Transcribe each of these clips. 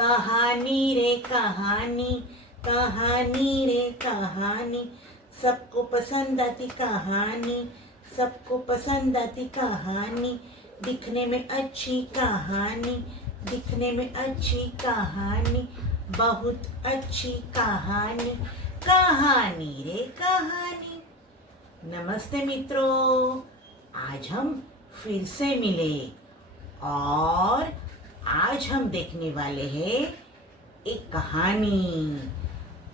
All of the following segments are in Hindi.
कहानी रे कहानी, कहानी रे कहानी, सबको पसंद आती कहानी, सबको पसंद आती कहानी, दिखने में अच्छी कहानी, दिखने में अच्छी कहानी, बहुत अच्छी कहानी, कहानी रे कहानी। नमस्ते मित्रों, आज हम फिर से मिले और आज हम देखने वाले हैं एक कहानी।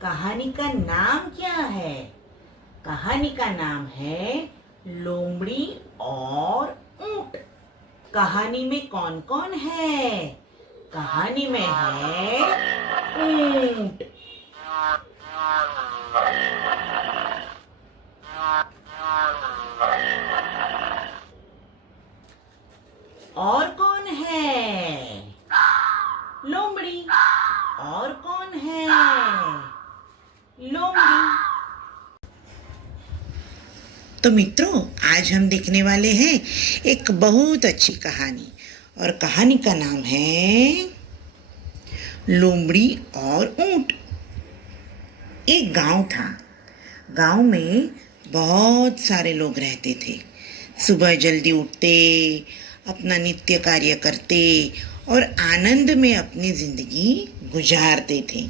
कहानी का नाम क्या है? कहानी का नाम है लोमड़ी और ऊंट। कहानी में कौन कौन है? कहानी में है ऊंट, और कौन है? लोमड़ी। और कौन है? लोमड़ी। तो मित्रों, आज हम देखने वाले हैं एक बहुत अच्छी कहानी और कहानी का नाम है लोमड़ी और ऊंट। एक गांव था। गांव में बहुत सारे लोग रहते थे। सुबह जल्दी उठते, अपना नित्य कार्य करते और आनंद में अपनी जिंदगी गुजारते थे।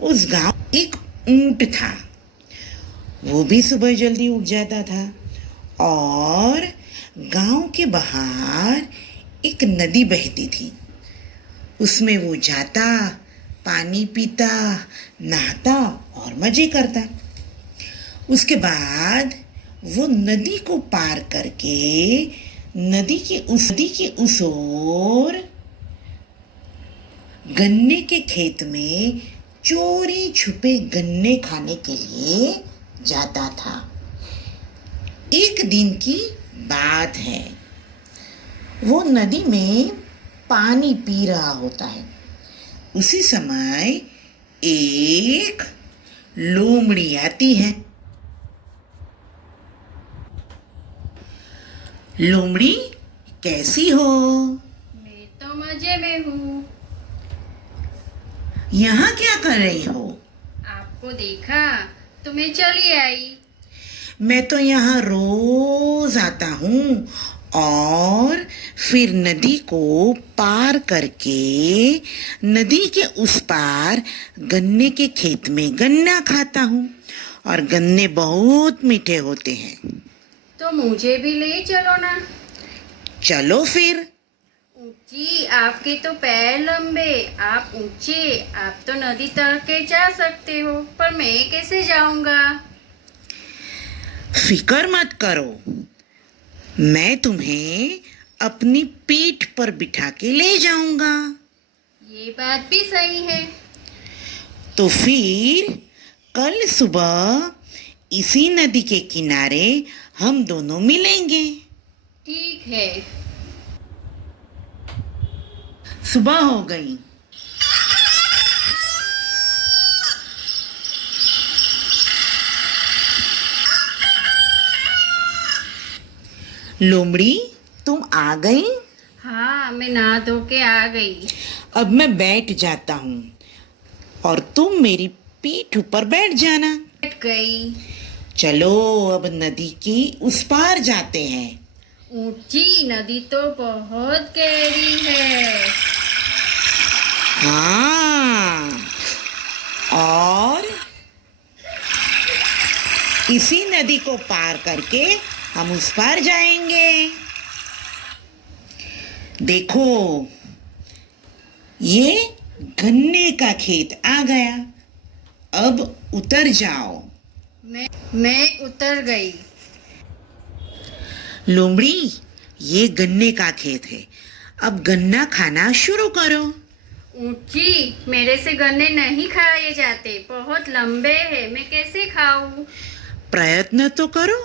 उस गांव एक ऊंट था। वो भी सुबह जल्दी उठ जाता था और गांव के बाहर एक नदी बहती थी। उसमें वो जाता, पानी पीता, नहाता और मजे करता। उसके बाद वो नदी को पार करके नदी के उस ओर गन्ने के खेत में चोरी छुपे गन्ने खाने के लिए जाता था। एक दिन की बात है। वो नदी में पानी पी रहा होता है। उसी समय एक लोमड़ी आती है। लोमड़ी, कैसी हो? मैं तो मजे में हूँ। यहाँ क्या कर रही हो? आपको देखा तो मैं चली आई। मैं तो यहाँ रोज आता हूँ और फिर नदी को पार करके नदी के उस पार गन्ने के खेत में गन्ना खाता हूँ और गन्ने बहुत मीठे होते हैं। तो मुझे भी ले चलो ना। चलो फिर। ऊंची, आपके तो पैर लंबे, आप ऊंचे, आप तो नदी तक के जा सकते हो, पर मैं कैसे जाऊंगा? फिकर मत करो, मैं तुम्हें अपनी पीठ पर बिठा के ले जाऊंगा। ये बात भी सही है। तो फिर कल सुबह इसी नदी के किनारे हम दोनों मिलेंगे। ठीक है। सुबह हो गई। लोमड़ी, तुम आ गई? हाँ, मैं नहा धो के आ गई। अब मैं बैठ जाता हूँ और तुम मेरी पीठ ऊपर बैठ जाना। बैठ गई। चलो अब नदी की उस पार जाते हैं। ऊंची नदी तो बहुत गहरी है। हाँ, और इसी नदी को पार करके हम उस पार जाएंगे। देखो, ये गन्ने का खेत आ गया। अब उतर जाओ। मैं उतर गई। लोमड़ी, ये गन्ने का खेत है। अब गन्ना खाना शुरू करो। ऊंची, मेरे से गन्ने नहीं खाए जाते, बहुत लंबे हैं, मैं कैसे खाऊं? प्रयत्न तो करो।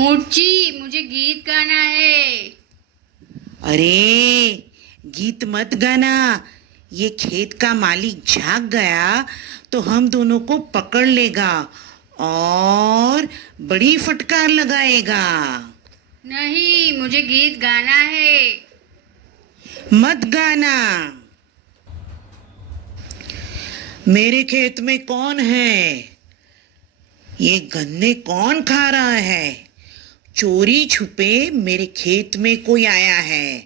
ऊंची, मुझे गीत गाना है। अरे, गीत मत गाना। ये खेत का मालिक झाग गया तो हम दोनों को पकड़ लेगा और बड़ी फटकार लगाएगा। नहीं, मुझे गीत गाना है। मत गाना। मेरे खेत में कौन है? ये गन्ने कौन खा रहा है? चोरी छुपे मेरे खेत में कोई आया है।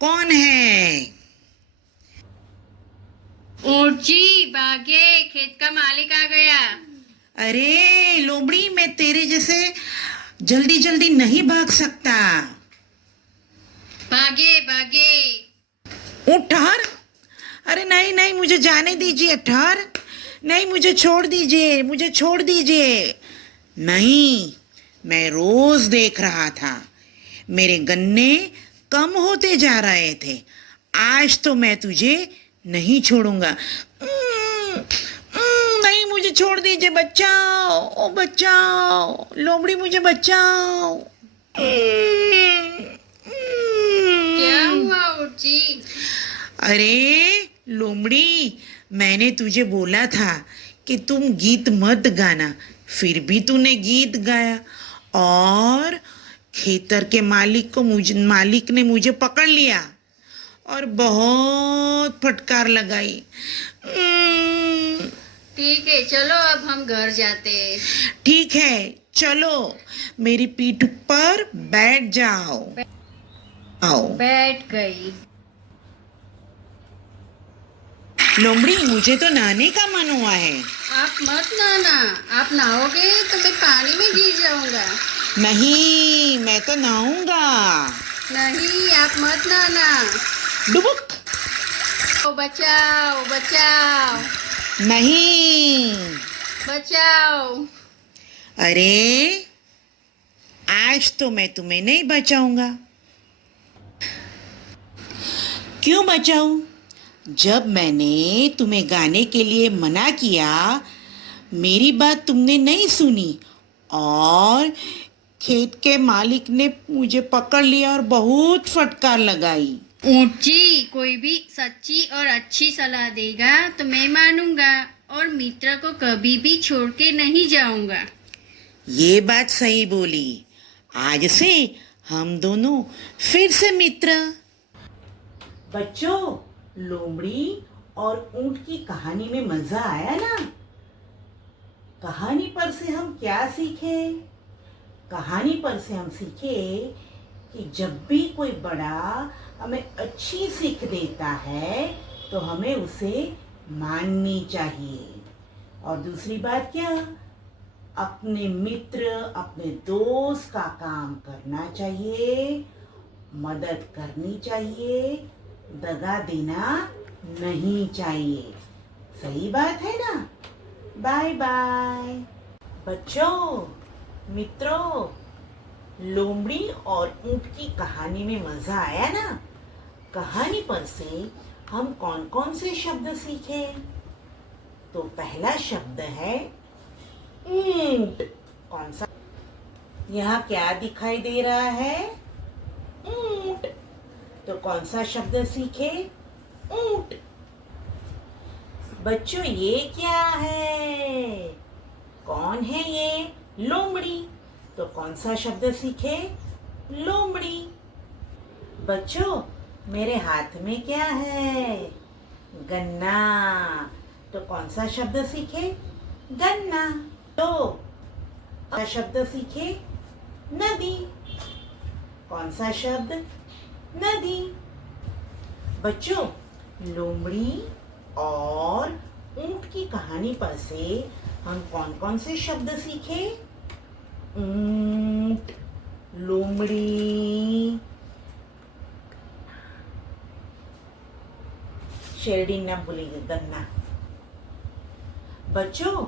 कौन है? ऊंट जी भागे, खेत का मालिक आ गया। अरे लोमड़ी, मैं तेरे जैसे जल्दी जल्दी नहीं भाग सकता। भागे भागे। ऊँट ठहर। अरे नहीं नहीं, मुझे जाने दीजिए, ठहर। नहीं, मुझे छोड़ दीजिए, मुझे छोड़ दीजिए। नहीं, मैं रोज देख रहा था, मेरे गन्ने कम होते जा रहे थे। आज तो मैं तुझे नहीं छोड़ूंगा। नहीं, मुझे छोड़ दीजिए, बचाओ, ओ बचाओ, लोमड़ी मुझे बचाओ। क्या हुआ ऊंट जी? अरे लोमड़ी, मैंने तुझे बोला था कि तुम गीत मत गाना, फिर भी तूने गीत गाया और खेतर के मालिक ने मुझे पकड़ लिया और बहुत फटकार लगाई। ठीक है, चलो अब हम घर जाते हैं। ठीक है, चलो मेरी पीठ पर बैठ जाओ। आओ। बैठ गई। लोमड़ी, मुझे तो नहाने का मन हुआ है। आप मत नहाना, आप नहाओगे तो मैं पानी में गिर जाऊंगा। नहीं, मैं तो नहाऊंगा। नहीं, आप मत नहाना। डुबुक। ओ बचाओ बचाओ नहीं। बचाओ। अरे आज तो मैं तुम्हें नहीं बचाऊंगा। क्यों बचाऊं? जब मैंने तुम्हें गाने के लिए मना किया, मेरी बात तुमने नहीं सुनी और खेत के मालिक ने मुझे पकड़ लिया और बहुत फटकार लगाई। ऊंट जी, कोई भी सच्ची और अच्छी सलाह देगा तो मैं मानूंगा और मित्र को कभी भी छोड़ के नहीं जाऊंगा। ये बात सही बोली। आज से हम दोनों फिर से मित्र। बच्चों, लोमड़ी और ऊंट की कहानी में मजा आया ना? कहानी पर से हम क्या सीखे? कहानी पर से हम सीखे कि जब भी कोई बड़ा हमें अच्छी सीख देता है तो हमें उसे माननी चाहिए। और दूसरी बात क्या? अपने मित्र, अपने दोस्त का काम करना चाहिए, मदद करनी चाहिए, दगा देना नहीं चाहिए। सही बात है ना? Bye bye. बच्चों, मित्रों, लोमड़ी और ऊंट की कहानी में मजा आया ना? कहानी पर से हम कौन कौन से शब्द सीखे? तो पहला शब्द है ऊंट। कौन सा? यहाँ क्या दिखाई दे रहा है? ऊंट। तो कौन सा शब्द सीखे? ऊंट। बच्चों, ये क्या है? कौन है ये? लोमड़ी। तो कौन सा शब्द सीखे? लोमड़ी। बच्चों, मेरे हाथ में क्या है? गन्ना। तो कौन सा शब्द सीखे? गन्ना। तो कौन सा शब्द सीखे? नदी। कौन सा शब्द? नदी। बच्चों, लोमड़ी और ऊंट की कहानी पर से हम कौन कौन से शब्द सीखे? ऊंट, लोमड़ी, शेरडी ना भूलिए, गन्ना। बच्चों,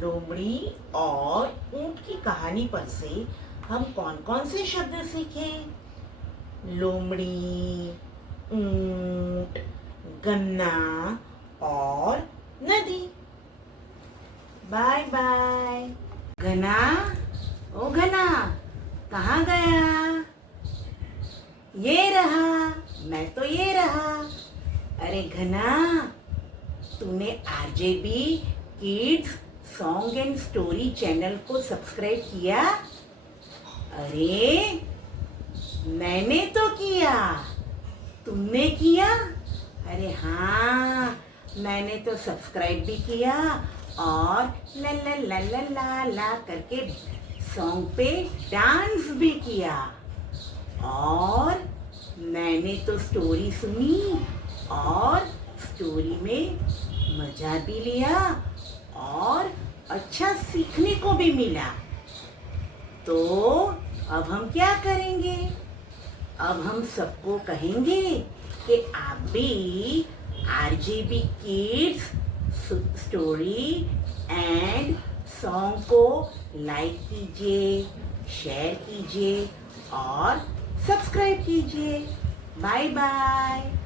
लोमड़ी और ऊंट की कहानी पर से हम कौन कौन से शब्द सीखे? लोमड़ी, ऊंट, गन्ना और नदी। Bye bye. घना, ओ घना, कहाँ गया? ये रहा, मैं तो ये रहा। अरे घना, तूने RJB kids song and story channel को सब्सक्राइब किया? अरे मैंने तो किया, तुमने किया? अरे हाँ, मैंने तो सब्सक्राइब भी किया और ला ला ला ला ला ला करके सॉन्ग पे डांस भी किया और मैंने तो स्टोरी सुनी और स्टोरी में मजा भी लिया और अच्छा सीखने को भी मिला। तो अब हम क्या करेंगे? अब हम सबको कहेंगे कि आप भी RGB kids story and song को लाइक कीजिए, शेयर कीजिए और सब्सक्राइब कीजिए। Bye bye.